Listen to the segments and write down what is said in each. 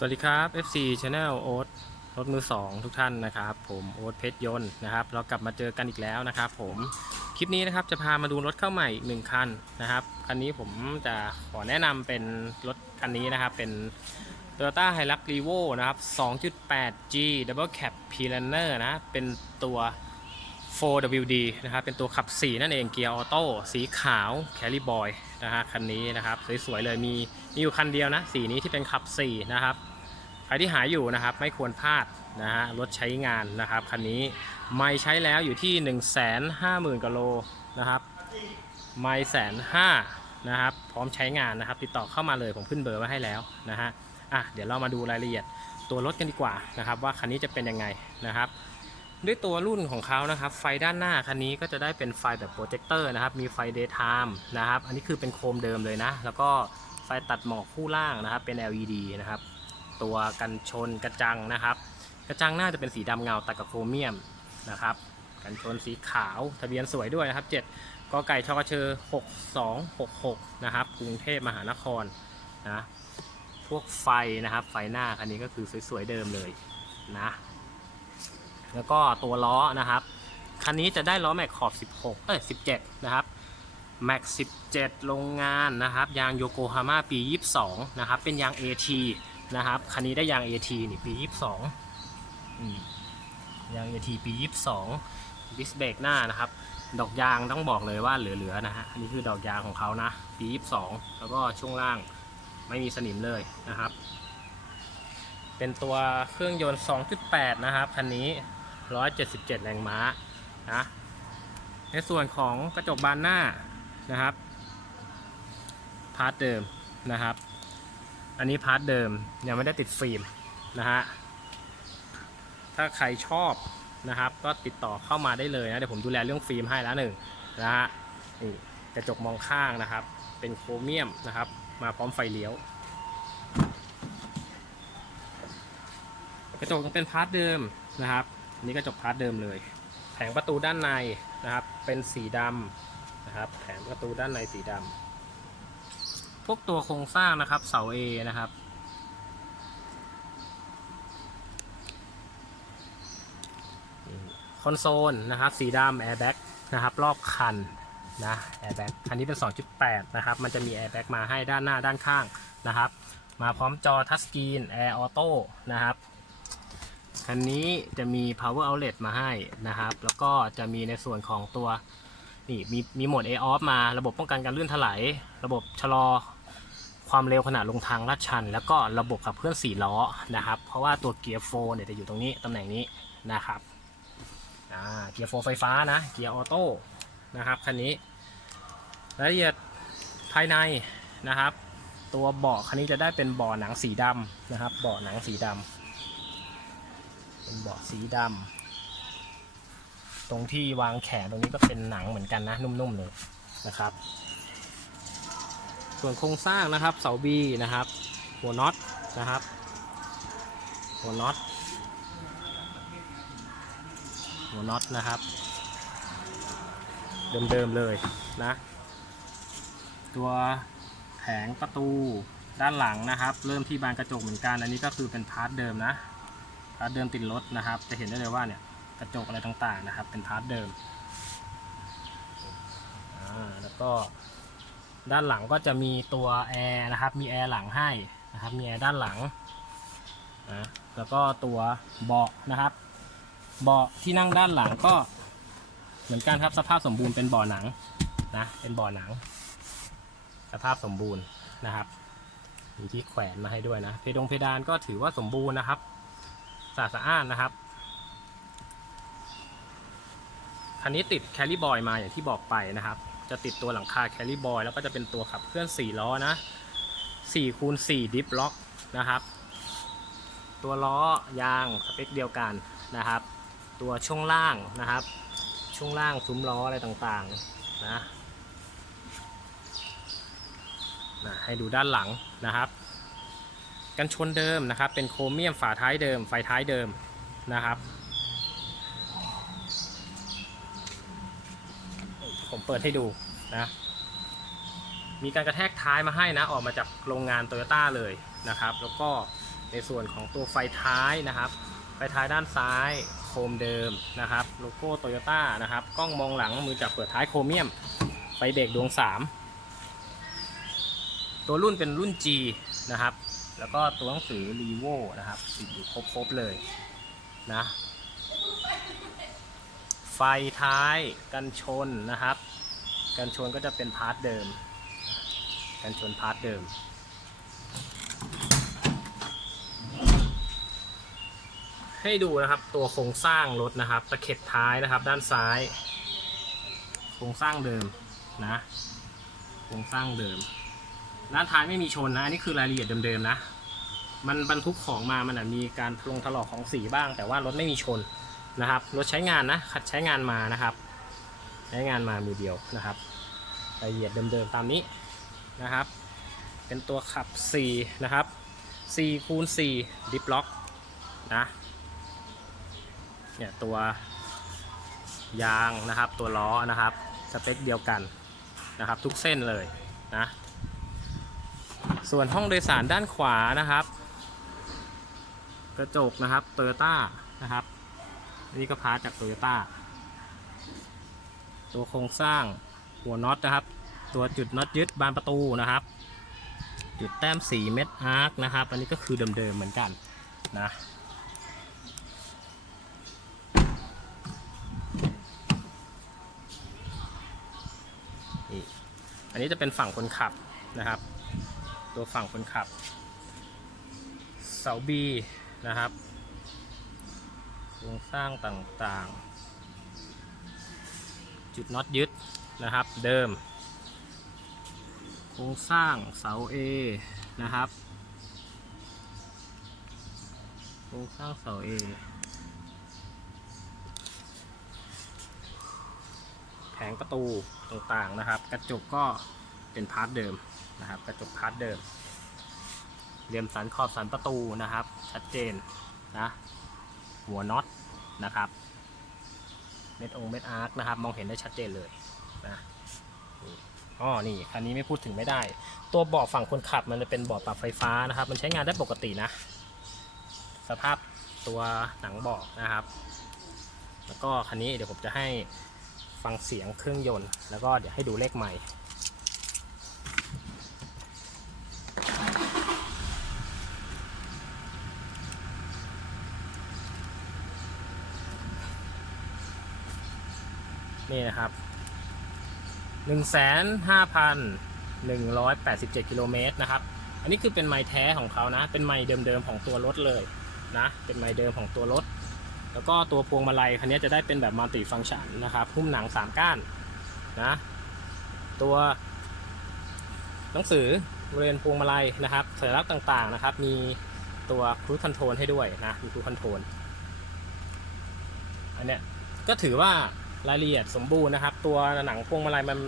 สวัสดีครับ FC Channel โอ๊ตรถมือสองทุกท่านนะครับ ผมโอ๊ตเพชรยนต์นะครับ เรากลับมาเจอกันอีกแล้วนะครับ ผมคลิปนี้นะครับจะพามาดูรถเข้าใหม่อีกหนึ่งคันนะครับคันนี้ผมจะขอแนะนำเป็นรถคันนี้นะครับ เป็น Toyota Hilux Revo นะครับ 2.8G Double Cab P-Runner นะ เป็นตัว 4WD นะครับ เป็นตัวขับ 4 นั่นเอง เกียร์ออโต้ สีขาว Carry Boy นะฮะ คันนี้นะครับ สวยๆ เลย มี มีอยู่คันเดียวนะ สีนี้ที่เป็นขับ 4 นะครับ ใครที่หาอยู่นะครับไม่ควรพลาดนะฮะรถใช้งานนะครับคันนี้ไม่ใช้แล้วอยู่ที่ 1 5 0 0 0 0กิโลนะครับไม่แสนห้านะครับพร้อมใช้งานนะครับ ติดต่อเข้ามาเลยผมขึ้นเบอร์ไว้ให้แล้วนะฮะอะเดี๋ยวเรามาดูรายละเอียดตัวรถกันดีกว่านะครับ ว่าคันนี้จะเป็นยังไงนะครับด้วยตัวรุ่นของเขานะครับ ไฟด้านหน้าคันนี้ก็จะได้เป็นไฟแบบโปรเจคเตอร์นะครับ มีไฟ daytime นะครับ อันนี้คือเป็นโคมเดิมเลยนะ แล้วก็ไฟตัดหมอกคู่ล่างนะครับ เป็น LED นะครับ ตัวกันชนกระจังนะครับ กระจังหน้าจะเป็นสีดำเงาตัดกับโครเมียมนะครับ กันชนสีขาวทะเบียนสวยด้วยนะครับ7กไก่ชกเชอ6266นะครับกรุงเทพมหานครนะพวกไฟนะครับไฟหน้าคันนี้ก็คือสวยๆเดิมเลยนะแล้วก็ตัวล้อนะครับคันนี้จะได้ล้อแม็กขอบ 16 เอ้ย 17 นะครับ แม็ก 17 โรงงานนะครับ ยางโยโกฮาม่าปี 22 นะครับ เป็นยาง AT นะครับ คันนี้ได้ยาง AT นี่ปี 22อืมยาง AT ปี 22ดิสเบรกหน้านะครับ ดอกยางต้องบอกเลยว่าเหลือๆนะฮะ อันนี้คือดอกยางของเขานะ ปี 22 แล้วก็ช่วงล่างไม่มีสนิมเลยนะครับ เป็นตัวเครื่องยนต์ 2.8 นะครับ คันนี้ 177 แรงม้านะ ในส่วนของกระจกบานหน้านะครับ พาร์ทเดิมนะครับ อันนี้พาร์ทเดิมยังไม่ได้ติดฟิล์มนะฮะ ถ้าใครชอบนะครับ ก็ติดต่อเข้ามาได้เลยนะเดี๋ยวผมดูแลเรื่องฟิล์มให้แล้วหนึ่งนะฮะนี่กระจกมองข้างนะครับ เป็นโครเมียมนะครับ มาพร้อมไฟเลี้ยว กระจกยังเป็นพาร์ทเดิมนะครับนนี่กระจกพาร์ทเดิมเลย แผงประตูด้านในนะครับ เป็นสีดำนะครับ แผงประตูด้านในสีดำ พวกตัวโครงสร้างนะครับ เสา A นะครับ คอนโซลนะครับ สีดำแอร์แบ็กนะครับ รอบคันนะแอร์แบ็กคันนี้เป็น 2.8 นะครับ มันจะมีแอร์แบ็กมาให้ด้านหน้าด้านข้างนะครับ มาพร้อมจอทัชสกรีนแอร์ออโต้นะครับคันนี้จะมี power outlet มาให้นะครับ แล้วก็จะมีในส่วนของตัวนี่มีมีโหมด A off มาระบบป้องกันการลื่นถลายระบบชะลอ ความเร็วขณะลงทางลาดชัน แล้วก็ระบบขับเคลื่อน4ล้อนะครับ เพราะว่าตัวเกียร์โฟเนี่ยจะอยู่ตรงนี้ตำแหน่งนี้นะครับเกียร์โฟไฟฟ้านะเกียร์ออโต้นะครับคันนี้รายละเอียดภายในนะครับ ตัวเบาะคันนี้จะได้เป็นเบาะหนังสีดำนะครับเบาะหนังสีดำเป็นเบาะสีดำตรงที่วางแขนตรงนี้ก็เป็นหนังเหมือนกันนะนุ่มๆเลยนะครับ ส่วนโครงสร้างนะครับเสาบีนะครับ หัวน็อตนะครับ หัวน็อตหัวน็อตนะครับ เดิมๆเลยนะ ตัวแผงประตูด้านหลังนะครับ เริ่มที่บานกระจกเหมือนกัน อันนี้ก็คือเป็นพาร์ทเดิมนะพาร์ทเดิมติดรถนะครับ จะเห็นได้เลยว่าเนี่ยกระจกอะไรต่างๆนะครับ เป็นพาร์ทเดิมอ่าแล้วก็ ด้านหลังก็จะมีตัวแอร์นะครับ มีแอร์หลังให้นะครับ มีแอร์ด้านหลังนะแล้วก็ตัวเบาะนะครับ เบาะที่นั่งด้านหลังก็เหมือนกันครับสภาพสมบูรณ์เป็นเบาะหนังนะ เป็นเบาะหนัง สภาพสมบูรณ์นะครับ มีที่แขวนมาให้ด้วยนะ เพดงเพดานก็ถือว่าสมบูรณ์นะครับสะอาดสะอ้านนะครับคันนี้ติดแคลริบอยมาอย่างที่บอกไปนะครับ จะติดตัวหลังคาแคลรี่บอยแล้วก็จะเป็นตัวขับเคลื่อน 4 ล้อนะ4คูณ4ดิฟล็อกนะครับ ตัวล้อยางสเปคเดียวกันนะครับ ตัวช่วงล่างนะครับ ช่วงล่างซุ้มล้ออะไรต่างๆนะนะให้ดูด้านหลังนะครับ กันชนเดิมนะครับ เป็นโครเมียมฝาท้ายเดิม ไฟท้ายเดิมนะครับ ผม เปิดให้ดูนะมีการกระแทกท้ายมาให้นะ ออกมาจากโรงงานโตโยต้าเลยนะครับ แล้วก็ในส่วนของตัวไฟท้ายนะครับ ไฟท้ายด้านซ้ายโคมเดิมนะครับ โลโก้โตโยต้านะครับ กล้องมองหลังมือจับเปิดท้ายโครเมียม ไฟเด็กดวง 3 ตัวรุ่นเป็นรุ่น G นะครับ แล้วก็ตัวหนังสือ r e v o นะครับติดอยู่ครบๆเลยนะ ไฟท้ายกันชนนะครับ กันชนก็จะเป็นพาร์ทเดิม กันชนพาร์ทเดิม ให้ดูนะครับตัวโครงสร้างรถนะครับ ตะเข็บท้ายนะครับ ด้านซ้าย โครงสร้างเดิมนะ โครงสร้างเดิม ด้านท้ายไม่มีชนนะ อันนี้คือรายละเอียดเดิมๆนะ มันบรรทุกของมา มันมีการลงถลอกของสีบ้าง แต่ว่ารถไม่มีชนนะครับ รถใช้งานนะขัดใช้งานมานะครับ ใช้งานมามือเดียวนะครับรายละเอียดเดิมๆตามนี้นะครับ เป็นตัวขับ 4 นะครับ4คูณ4ดิฟล็อกนะเนี่ยตัวยางนะครับตัวล้อนะครับ สเปคเดียวกันนะครับ ทุกเส้นเลยนะส่วนห้องโดยสารด้านขวานะครับ กระจกนะครับโตโยต้านะครับนี่ก็พาร์ทจากโตโยต้า ตัวโครงสร้างหัวน็อตนะครับ ตัวจุดน็อตยึดบานประตูนะครับ จุดแต้มสีเม็ดอาร์คนะครับ อันนี้ก็คือเดิมๆเหมือนกันนะอันนี้จะเป็นฝั่งคนขับนะครับ ตัวฝั่งคนขับ เสาบีนะครับโครงสร้างต่างๆ จุดน็อตยึดนะครับเดิม โครงสร้างเสา A นะครับ โครงสร้างเสา A แผงประตูต่างๆนะครับ กระจกก็เป็นพาร์ทเดิมนะครับ กระจกพาร์ทเดิม เหลี่ยมสันขอบสันประตูนะครับ ชัดเจนนะ หัวน็อตนะครับ เม็ดองเม็ดอาร์คนะครับ มองเห็นได้ชัดเจนเลยนะอ๋อนี่คันนี้ไม่พูดถึงไม่ได้ ตัวเบาะฝั่งคนขับมันจะเป็นเบาะปรับไฟฟ้านะครับ มันใช้งานได้ปกตินะ สภาพตัวหนังเบาะนะครับ แล้วก็คันนี้เดี๋ยวผมจะให้ฟังเสียงเครื่องยนต์ แล้วก็เดี๋ยวให้ดูเลขใหม่ นี่นะครับ1,5,187กิโลเมตรนะครับ อันนี้คือเป็นไม้แท้ของเขานะ เป็นไม้เดิมๆของตัวรถเลยนะ เป็นไม้เดิมของตัวรถ แล้วก็ตัวพวงมาลัยคันนี้จะได้เป็นแบบมัลติฟัง c t ชันนะครับ หุ้มหนัง3ก้านนะ ตัวหนังสือบริเวณพวงมาลัยนะครับสัญลักษณ์ต่างๆนะครับ มีตัวครูคอนโทรลให้ด้วยนะ มีครูคอนโทรลอันเนี้ยก็ถือว่า รายละเอียดสมบูรณ์นะครับ ตัวหนังพวงมาลัยมัน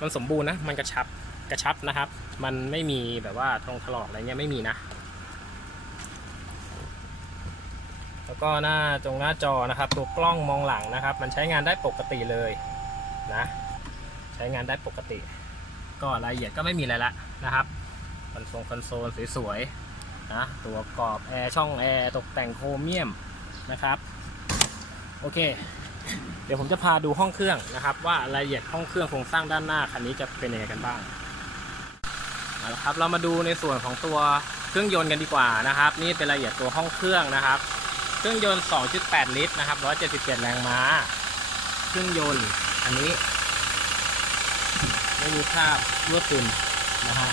มันสมบูรณ์นะมันกระชับกระชับนะครับ มันไม่มีแบบว่าทองถลอกอะไรเงี้ยไม่มีนะ แล้วก็หน้าตรงหน้าจอนะครับ ตัวกล้องมองหลังนะครับ มันใช้งานได้ปกติเลยนะ ใช้งานได้ปกติ ก็รายละเอียดก็ไม่มีอะไรละนะครับคอนโซลคอนโซลสวยๆนะตัวกรอบแอร์ช่องแอร์ตกแต่งโครเมียมนะครับ โอเค เดี๋ยวผมจะพาดูห้องเครื่องนะครับ ว่ารายละเอียดห้องเครื่องโครงสร้างด้านหน้าคันนี้จะเป็นยังไงกันบ้างเอาละครับเรามาดูในส่วนของตัวเครื่องยนต์กันดีกว่านะครับ นี่เป็นรายละเอียดตัวห้องเครื่องนะครับ เครื่องยนต์ 2.8 ลิตรนะครับ 177 แรงม้า เครื่องยนต์อันนี้ ไม่มีคราบรั่วซึมนะฮะ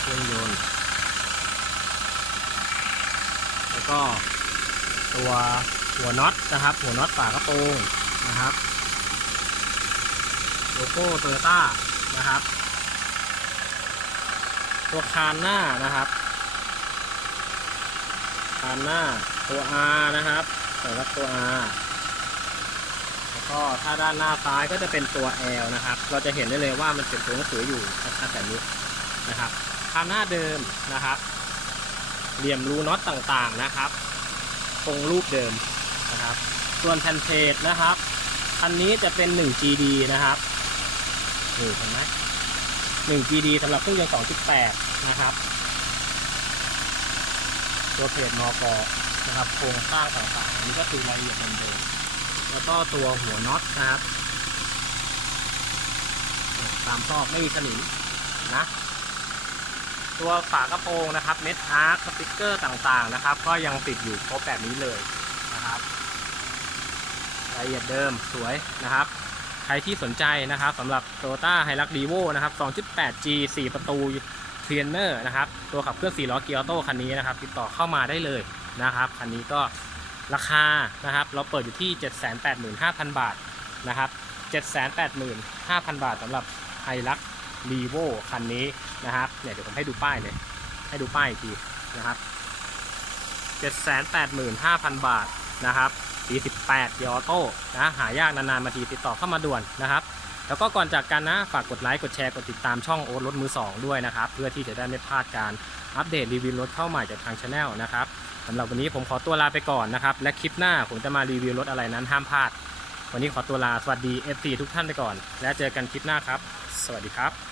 เครื่องยนต์ แล้วก็ตัว หัวน็อตนะครับ หัวน็อตฝากระโปรงนะครับโลโก้โตโยต้านะครับ ตัวคานหน้านะครับ คานหน้าตัว R นะครับสัญลักษณ์ตัว R แล้วก็ถ้าด้านหน้าซ้ายก็จะเป็นตัว L นะครับ เราจะเห็นได้เลยว่ามันเป็นตัวหนังสืออยู่ชัดๆแบบนี้นะครับคานหน้าเดิมนะครับ เหลี่ยมรูน็อตต่างๆนะครับ คงรูปเดิม นะครับ ส่วนแผ่นเพจนะครับคันนี้จะเป็น 1 GD นะครับนี่เห็นไหม 1 GD สำหรับเครื่องยนต์2.8 นะครับ ตัวเพจมอกนะครับ โครงสร้างต่างๆอันนี่ก็คือรายละเอียดเดิมๆแล้วก็ตัวหัวน็อตนะครับตามซอกไม่มีสนิมนะตัวฝากระโปรงนะครับเม็ดอาร์คสติกเกอร์ต่างๆนะครับ ก็ยังติดอยู่ครบแบบนี้เลยนะครับ ละเอียดเดิมสวยนะครับ ใครที่สนใจนะครับสำหรับ Toyota Hilux Revo นะครับ 2.8G 4 ประตูเทรนเนอร์นะครับ ตัวขับเคลื่อน4ล้อเกียร์ออโต้คันนี้นะครับ ติดต่อเข้ามาได้เลยนะครับ คันนี้ก็ราคานะครับ เราเปิดอยู่ที่ 785,000 บาทนะครับ 785,000 บาทสำหรับ Hilux Revo คันนี้นะครับ เนี่ยเดี๋ยวผมให้ดูป้ายเลย ให้ดูป้ายอีกทีนะครับ 785,000 บาทนะครับ ปี18เกียออโต้นะหายากนานๆมาทีติดต่อเข้ามาด่วนนะครับ แล้วก็ก่อนจากกันนะฝากกดไลค์กดแชร์กดติดตามช่องโอ๊ตรถมือ 2 ด้วยนะครับ เพื่อที่จะได้ไม่พลาดการอัปเดตรีวิวรถเข้าใหม่จากทางช anel นะครับสำหรับวันนี้ผมขอตัวลาไปก่อนนะครับ และคลิปหน้าผมจะมารีวิวรถอะไรนั้นห้ามพลาด วันนี้ขอตัวลาสวัสดี FC ทุกท่านไปก่อน และเจอกันคลิปหน้าครับ สวัสดีครับ